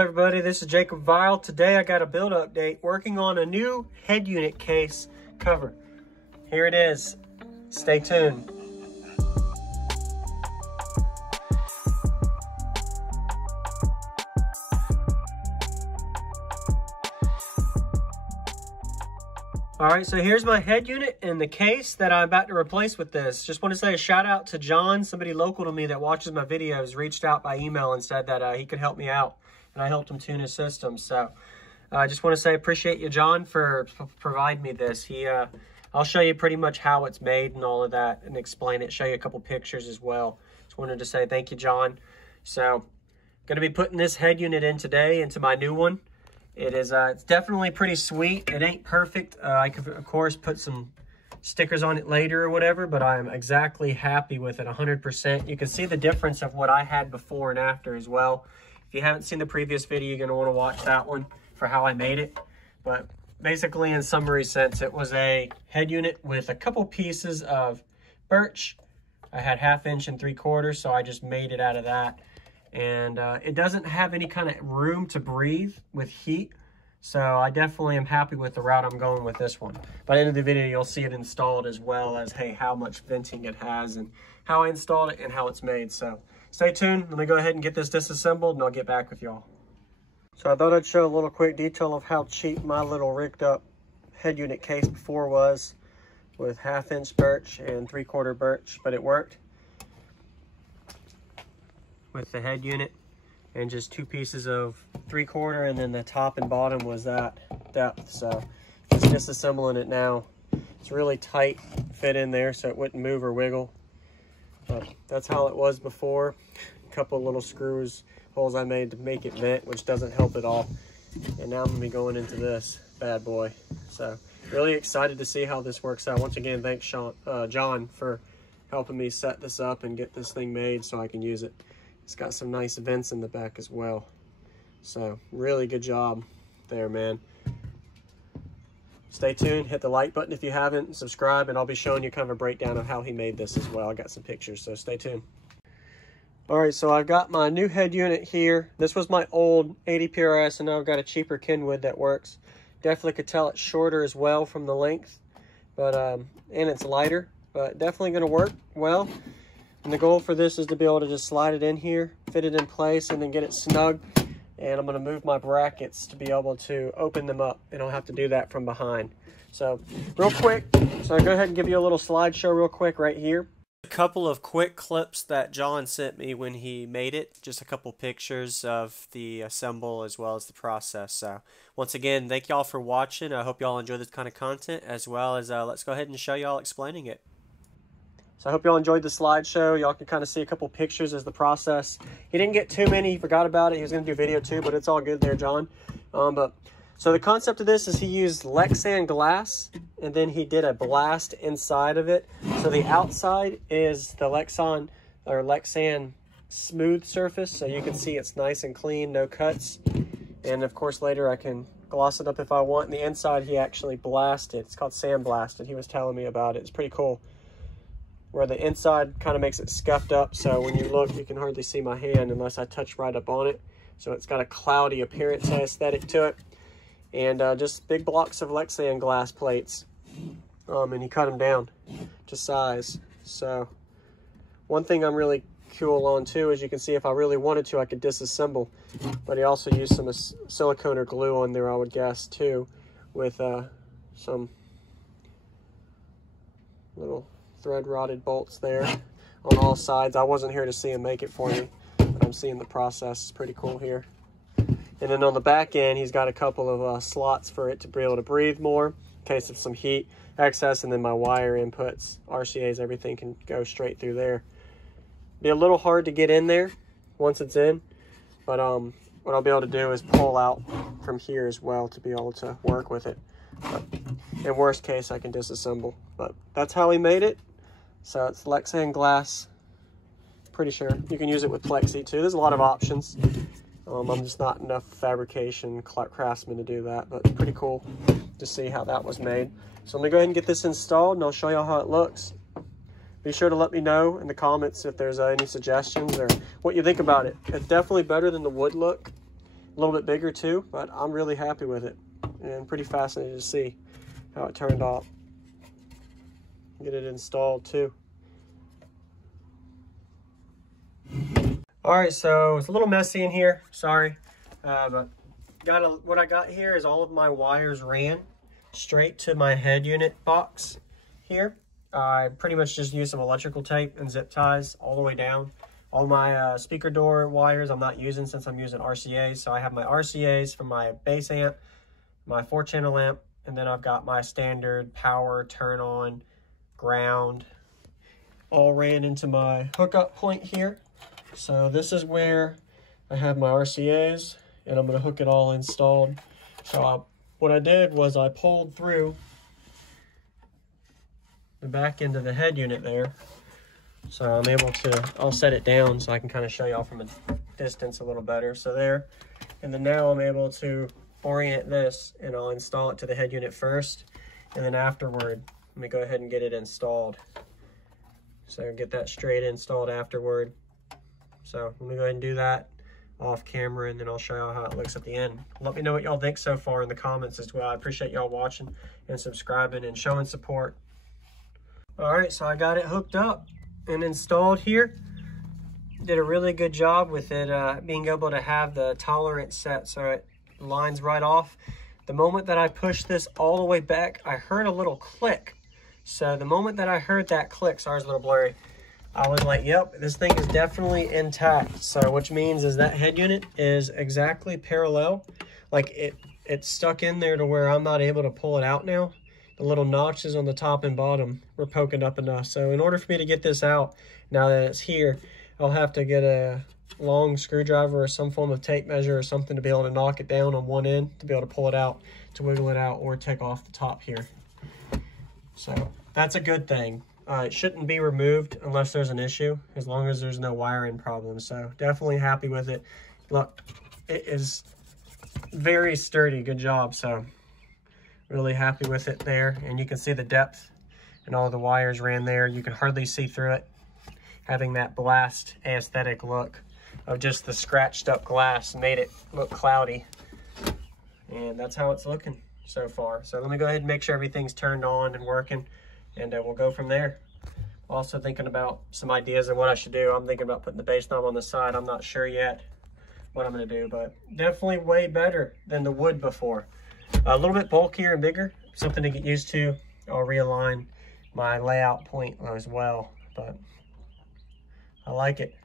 Hello everybody, this is Jacob Vile. Today I got a build update working on a new head unit case cover. Here it is. Stay tuned. Alright, so here's my head unit and the case that I'm about to replace with this. Just want to say a shout out to John, somebody local to me that watches my videos, reached out by email and said that he could help me out. And I helped him tune his system. So I just want to say appreciate you, John, for providing me this. I'll show you pretty much how it's made and all of that and explain it, show you a couple pictures as well. Just wanted to say thank you, John. So going to be putting this head unit in today into my new one. It's definitely pretty sweet. It ain't perfect. I could, of course, put some stickers on it later or whatever, but I'm exactly happy with it 100%. You can see the difference of what I had before and after as well. If you haven't seen the previous video, you're going to want to watch that one for how I made it. But basically, in summary sense, it was a head unit with a couple pieces of birch. I had 1/2 inch and 3/4, so I just made it out of that. And it doesn't have any kind of room to breathe with heat. So I definitely am happy with the route I'm going with this one. By the end of the video, you'll see it installed as well as, hey, how much venting it has and how I installed it and how it's made. So stay tuned. Let me go ahead and get this disassembled and I'll get back with y'all. So I thought I'd show a little quick detail of how cheap my little rigged up head unit case before was with 1/2 inch birch and 3/4 birch, but it worked with the head unit and just 2 pieces of 3/4, and then the top and bottom was that depth. So just disassembling it now. It's really tight fit in there so it wouldn't move or wiggle. But that's how it was before. A couple little screws, holes I made to make it vent, which doesn't help at all. And now I'm gonna be going into this bad boy. So really excited to see how this works out. Once again, thanks John for helping me set this up and get this thing made so I can use it. It's got some nice vents in the back as well. So really good job there, man. Stay tuned, hit the like button if you haven't, subscribe, and I'll be showing you kind of a breakdown of how he made this as well. I got some pictures, so stay tuned. All right, so I've got my new head unit here. This was my old 80 PRS, and now I've got a cheaper Kenwood that works. Definitely could tell it's shorter as well from the length, but and it's lighter, but definitely gonna work well. And the goal for this is to be able to just slide it in here, fit it in place, and then get it snug. And I'm going to move my brackets to be able to open them up, and I'll have to do that from behind. So real quick, so I'll go ahead and give you a little slideshow real quick right here. A couple of quick clips that John sent me when he made it. Just a couple pictures of the assemble as well as the process. So once again, thank y'all for watching. I hope y'all enjoy this kind of content, as well as let's go ahead and show y'all explaining it. So I hope y'all enjoyed the slideshow. Y'all can kind of see a couple pictures as the process. He didn't get too many. He forgot about it. He was going to do video too, but it's all good there, John. So the concept of this is he used Lexan glass, and then he did a blast inside of it. So the outside is the Lexan smooth surface, so you can see it's nice and clean, no cuts. And of course later I can gloss it up if I want. And the inside he actually blasted. It's called sandblasted. He was telling me about it. It's pretty cool. Where the inside kind of makes it scuffed up, so when you look you can hardly see my hand unless I touch right up on it. So it's got a cloudy appearance and aesthetic to it, and just big blocks of Lexan glass plates, and he cut them down to size. So one thing I'm really cool on too, as you can see, if I really wanted to I could disassemble, but he also used some silicone or glue on there, I would guess too, with some little thread rotted bolts there on all sides. I wasn't here to see him make it for me, but I'm seeing the process. It's pretty cool here. And then on the back end he's got a couple of slots for it to be able to breathe more in case of some heat excess, and then my wire inputs, RCAs, everything can go straight through there. Be a little hard to get in there once it's in, but what I'll be able to do is pull out from here as well to be able to work with it. But in worst case I can disassemble, but that's how he made it. So it's Lexan glass, pretty sure. You can use it with plexi too. There's a lot of options. I'm just not enough fabrication craftsman to do that, but pretty cool to see how that was made. So I'm gonna go ahead and get this installed, and I'll show y'all how it looks. Be sure to let me know in the comments if there's any suggestions or what you think about it. It's definitely better than the wood look. a little bit bigger too, but I'm really happy with it and pretty fascinated to see how it turned out. Get it installed too. All right, so it's a little messy in here, sorry, but what I got here is all of my wires ran straight to my head unit box here. I pretty much just used some electrical tape and zip ties all the way down. All my speaker door wires I'm not using since I'm using RCAs. So I have my RCAs from my bass amp, my 4-channel amp, and then I've got my standard power, turn on, ground, all ran into my hookup point here. So this is where I have my RCAs, and I'm gonna hook it all installed. So what I did was I pulled through the back end of the head unit there. So I'm able to, I'll set it down so I can kind of show y'all from a distance a little better. So there, and then now I'm able to orient this and I'll install it to the head unit first. And then afterward, let me go ahead and get it installed. So get that straight installed afterward. So let me go ahead and do that off camera, and then I'll show y'all how it looks at the end. Let me know what y'all think so far in the comments as well. I appreciate y'all watching and subscribing and showing support. All right, so I got it hooked up and installed here. Did a really good job with it being able to have the tolerance set so it lines right off. The moment that I pushed this all the way back, I heard a little click. So the moment that I heard that click, sorry it's a little blurry, I was like, yep, this thing is definitely intact. So which means is that head unit is exactly parallel. Like it's stuck in there to where I'm not able to pull it out now. The little notches on the top and bottom were poking up enough. So in order for me to get this out, now that it's here, I'll have to get a long screwdriver or some form of tape measure or something to be able to knock it down on one end to be able to pull it out, to wiggle it out, or take off the top here. So that's a good thing. It shouldn't be removed unless there's an issue, as long as there's no wiring problems. So definitely happy with it. Look, it is very sturdy. Good job. So really happy with it there. And you can see the depth and all the wires ran there. You can hardly see through it, having that blast aesthetic look of just the scratched up glass made it look cloudy. And that's how it's looking so far. So let me go ahead and make sure everything's turned on and working, and we'll go from there. Also thinking about some ideas of what I should do. I'm thinking about putting the bass knob on the side. I'm not sure yet what I'm gonna do, but definitely way better than the wood before. A little bit bulkier and bigger, something to get used to. I'll realign my layout point as well, but I like it.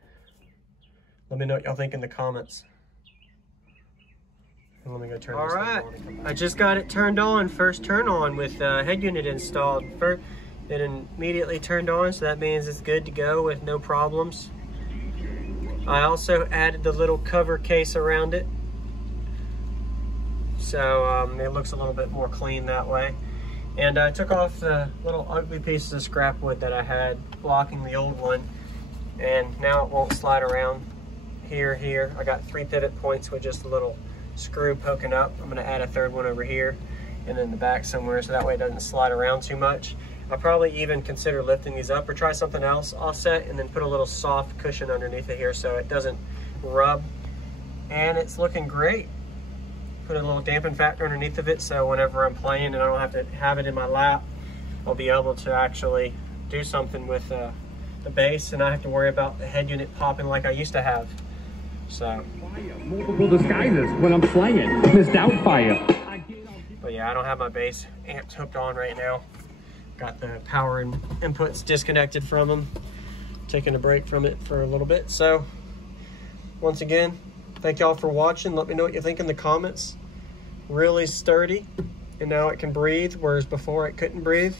Let me know what y'all think in the comments. And let me go turn this thing on and come back. I just got it turned on, first turn on with head unit installed. It immediately turned on, so that means it's good to go with no problems. I also added the little cover case around it, so it looks a little bit more clean that way. And I took off the little ugly pieces of scrap wood that I had blocking the old one, and now it won't slide around here. I got 3 pivot points with just a little screw poking up. I'm going to add a third one over here and in the back somewhere, so that way it doesn't slide around too much. I'll probably even consider lifting these up or try something else offset, and then put a little soft cushion underneath it here so it doesn't rub. And it's looking great. Put a little dampen factor underneath of it, so whenever I'm playing and I don't have to have it in my lap, I'll be able to actually do something with the bass and not have to worry about the head unit popping like I used to have. So multiple disguises when I'm slanging. Miss Doubtfire. But yeah, I don't have my bass amps hooked on right now. Got the power and inputs disconnected from them. Taking a break from it for a little bit. So once again, thank y'all for watching. Let me know what you think in the comments. Really sturdy, and now it can breathe, whereas before it couldn't breathe.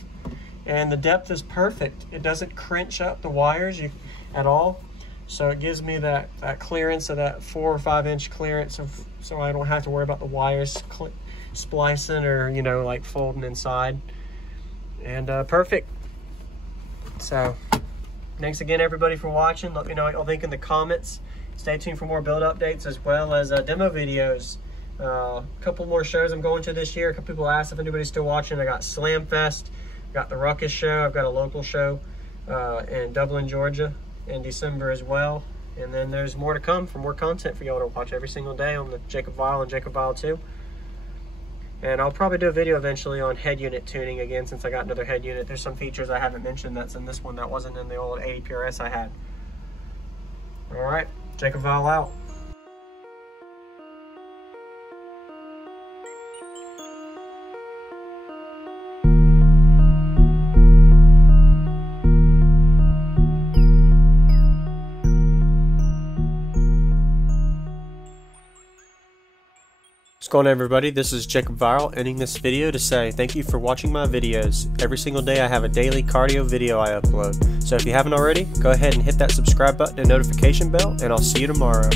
And the depth is perfect. It doesn't cringe up the wires at all. So it gives me that clearance of that 4 or 5 inch clearance, so I don't have to worry about the wires splicing or, you know, like folding inside. And perfect. So thanks again everybody for watching. Let me know what y'all think in the comments. Stay tuned for more build updates as well as demo videos. A couple more shows I'm going to this year. A couple people asked if anybody's still watching. I got Slam Fest, got the Ruckus show, I've got a local show in Dublin, Georgia in December as well. And then there's more to come for more content for y'all to watch every single day on the Jacob Vial and Jacob Vial 2. And I'll probably do a video eventually on head unit tuning again, since I got another head unit. There's some features I haven't mentioned that's in this one that wasn't in the old 80 PRS I had. Alright, Jacob Vial out. What's going on, everybody? This is Jacob Vial ending this video to say thank you for watching my videos. Every single day I have a daily cardio video I upload. So if you haven't already, go ahead and hit that subscribe button and notification bell, and I'll see you tomorrow.